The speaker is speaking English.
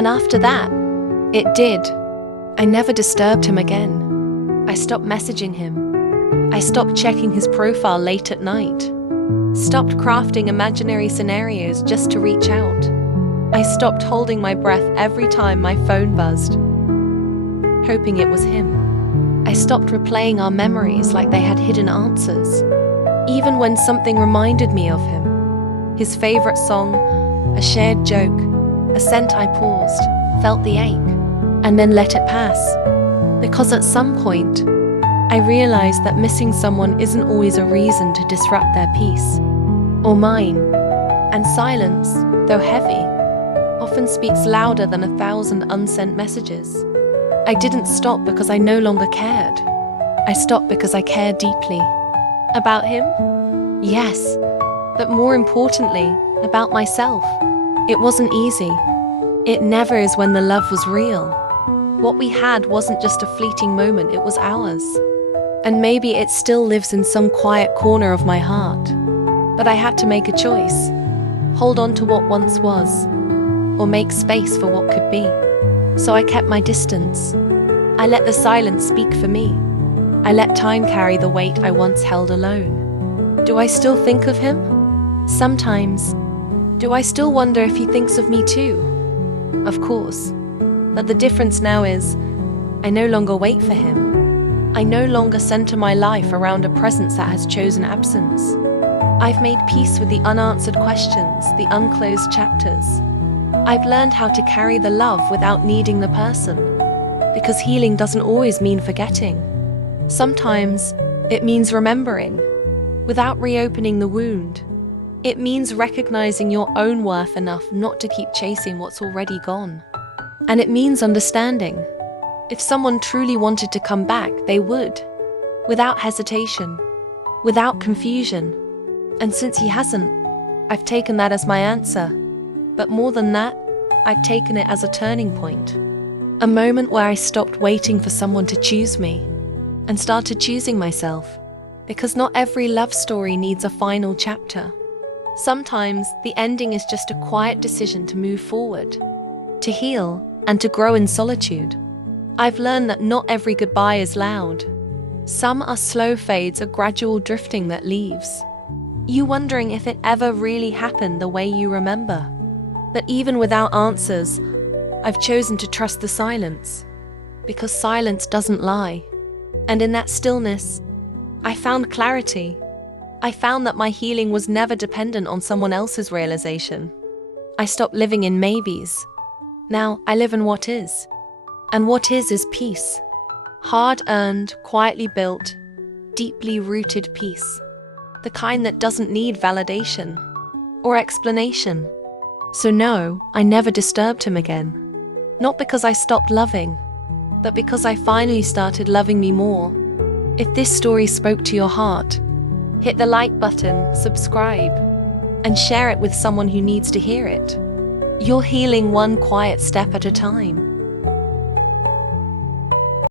And after that, it did. I never disturbed him again. I stopped messaging him. I stopped checking his profile late at night. Stopped crafting imaginary scenarios just to reach out. I stopped holding my breath every time my phone buzzed, hoping it was him. I stopped replaying our memories like they had hidden answers, even when something reminded me of him. His favorite song, a shared joke, a scent. I paused, felt the ache, and then let it pass. Because at some point, I realized that missing someone isn't always a reason to disrupt their peace, or mine. And silence, though heavy, often speaks louder than 1,000 unsent messages. I didn't stop because I no longer cared. I stopped because I cared deeply. About him? Yes, but more importantly, about myself. It wasn't easy. It never is when the love was real. What we had wasn't just a fleeting moment, it was ours. And maybe it still lives in some quiet corner of my heart. But I had to make a choice. Hold on to what once was, or make space for what could be. So I kept my distance. I let the silence speak for me. I let time carry the weight I once held alone. Do I still think of him? Sometimes. Do I still wonder if he thinks of me too? Of course. But the difference now is, I no longer wait for him. I no longer center my life around a presence that has chosen absence. I've made peace with the unanswered questions, the unclosed chapters. I've learned how to carry the love without needing the person. Because healing doesn't always mean forgetting. Sometimes it means remembering, without reopening the wound. It means recognizing your own worth enough not to keep chasing what's already gone. And it means understanding. If someone truly wanted to come back, they would, without hesitation, without confusion. And since he hasn't, I've taken that as my answer. But more than that, I've taken it as a turning point. A moment where I stopped waiting for someone to choose me and started choosing myself. Because not every love story needs a final chapter. Sometimes the ending is just a quiet decision to move forward, to heal, and to grow in solitude. I've learned that not every goodbye is loud. Some are slow fades, a gradual drifting that leaves you wondering if it ever really happened the way you remember. But even without answers, I've chosen to trust the silence, because silence doesn't lie. And in that stillness, I found clarity. I found that my healing was never dependent on someone else's realization. I stopped living in maybes. Now I live in what is. And what is peace. Hard-earned, quietly built, deeply rooted peace. The kind that doesn't need validation or explanation. So no, I never disturbed him again. Not because I stopped loving, but because I finally started loving me more. If this story spoke to your heart, hit the like button, subscribe, and share it with someone who needs to hear it. You're healing one quiet step at a time.